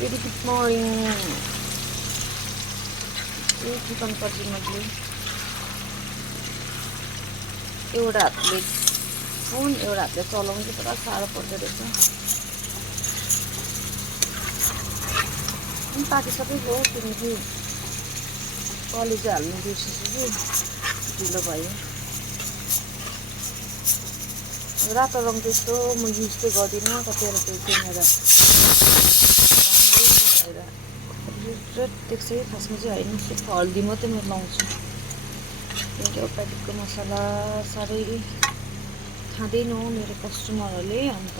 Very good morning. Chicken पछि मैले एउटा हातले फोन एउटा हातले चलाउनु चाहिँ पुरा साह्रो पर्दो रहेछ। पाकिसकेको हो किनकि कलेज हाल्नु बिर्सेछु कि ढिलो भयो। रातो रङ त्यस्तो म युज चाहिँ गर्दिनँ, कतिवटा त्यो क्यामेरा राम्रो रेड देख्छ कि खासमा चाहिँ होइन, सिर्फ हल्दी मात्रै म लाउँछु किनकि प्याकेटको मसला साह्रै खाँदैनौँ मेरो कस्टमरहरूले, अन्त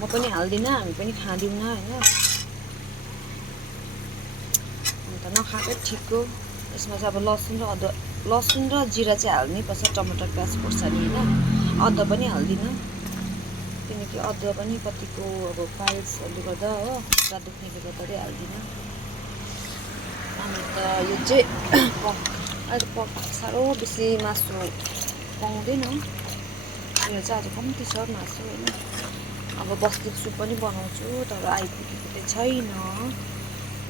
म पनि हाल्दिनँ, हामी पनि खाँदैनौँ होइन। अन्त नखाएकै ठिक हो। यसमा चाहिँ अब लसुन र जिरा चाहिँ हाल्नै पर्छ, टमाटर प्याज खोर्सानी होइन। अदुवा पनि हाल्दिनँ किनकि अदुवा पनि कतिको अब पाइल्सहरूले गर्दा हो, खुट्टा दुख्नेले गर्दा चाहिँ हाल्दिनँ। अन्त यो चाहिँ अहिले साह्रो बेसी मासु पाउँदैनौँ, यो चाहिँ आज कम्ती छ मासु होइन। अब बस्तीको सुप पनि बनाउँछु तर आइपुगेको चाहिँ छैन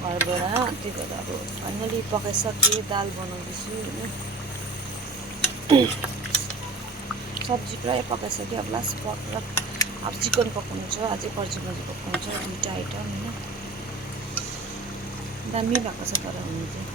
घरबाट, त्यही भएर अब फाइनली पकाइसकेँ, दाल बनाउँदैछु होइन। सब्जी प्रायः पकाइसकेँ, अब लास्ट पकाएर अब चिकन पकाउनु छ, अझै पर्ची भाजी पकाउनु छ, 2टा आइटम होइन। दामी भएको छ तर हुनु चाहिँ